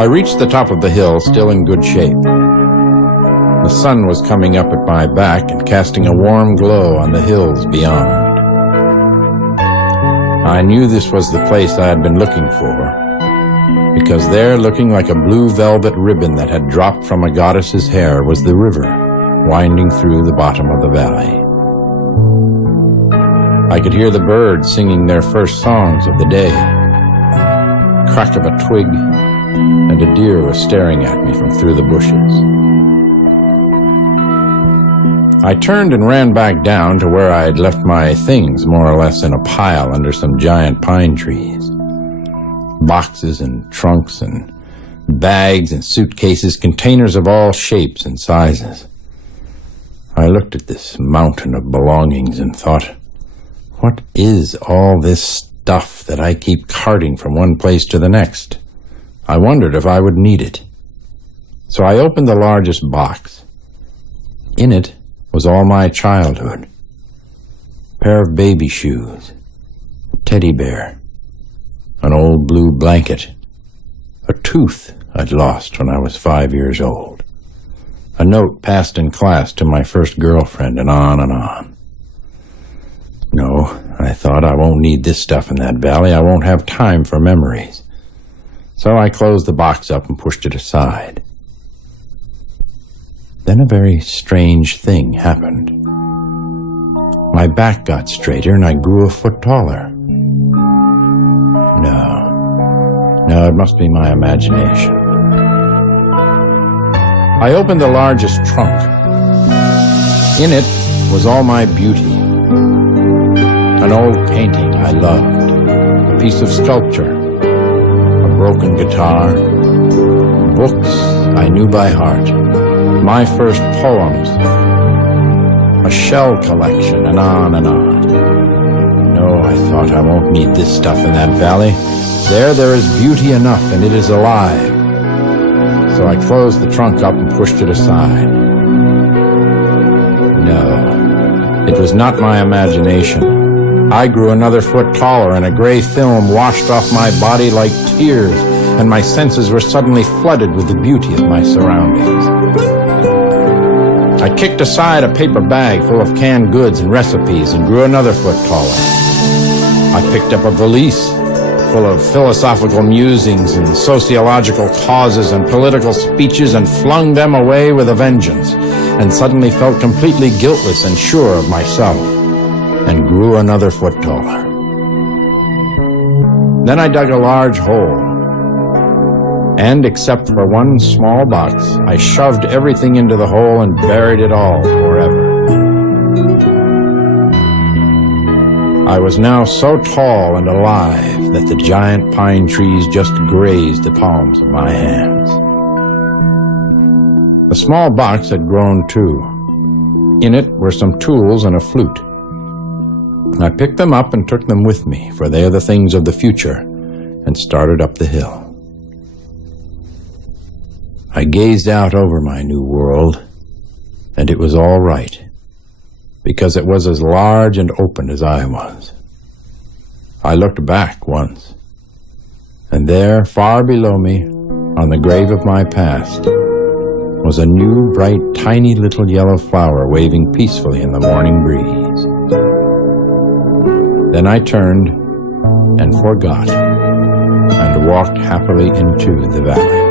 I reached the top of the hill, still in good shape. The sun was coming up at my back and casting a warm glow on the hills beyond. I knew this was the place I had been looking for, because there, looking like a blue velvet ribbon that had dropped from a goddess's hair, was the river winding through the bottom of the valley. I could hear the birds singing their first songs of the day. Crack of a twig, and a deer was staring at me from through the bushes. I turned and ran back down to where I had left my things more or less in a pile under some giant pine trees. Boxes and trunks and bags and suitcases, containers of all shapes and sizes. I looked at this mountain of belongings and thought, what is all this stuff that I keep carting from one place to the next? I wondered if I would need it. So I opened the largest box. In it was all my childhood. A pair of baby shoes, a teddy bear, an old blue blanket, a tooth I'd lost when I was 5 years old, a note passed in class to my first girlfriend, and on and on. No, I thought, I won't need this stuff in that valley. I won't have time for memories. So I closed the box up and pushed it aside. Then a very strange thing happened. My back got straighter and I grew a foot taller. No, it must be my imagination. I opened the largest trunk. In it was all my beauty. An old painting I loved, a piece of sculpture, a broken guitar, books I knew by heart, my first poems, a shell collection, and on and on. No, I thought, I won't need this stuff in that valley. There is beauty enough, and it is alive. So I closed the trunk up and pushed it aside. No, it was not my imagination. I grew another foot taller, and a gray film washed off my body like tears, and my senses were suddenly flooded with the beauty of my surroundings. I kicked aside a paper bag full of canned goods and recipes and grew another foot taller. I picked up a valise full of philosophical musings and sociological causes and political speeches and flung them away with a vengeance, and suddenly felt completely guiltless and sure of myself, and grew another foot taller. Then I dug a large hole, and except for one small box, I shoved everything into the hole and buried it all forever. I was now so tall and alive that the giant pine trees just grazed the palms of my hands. The small box had grown too. In it were some tools and a flute. I picked them up and took them with me, for they are the things of the future, and started up the hill. I gazed out over my new world, and it was all right, because it was as large and open as I was. I looked back once, and there, far below me, on the grave of my past, was a new, bright, tiny little yellow flower waving peacefully in the morning breeze. Then I turned and forgot, and walked happily into the valley.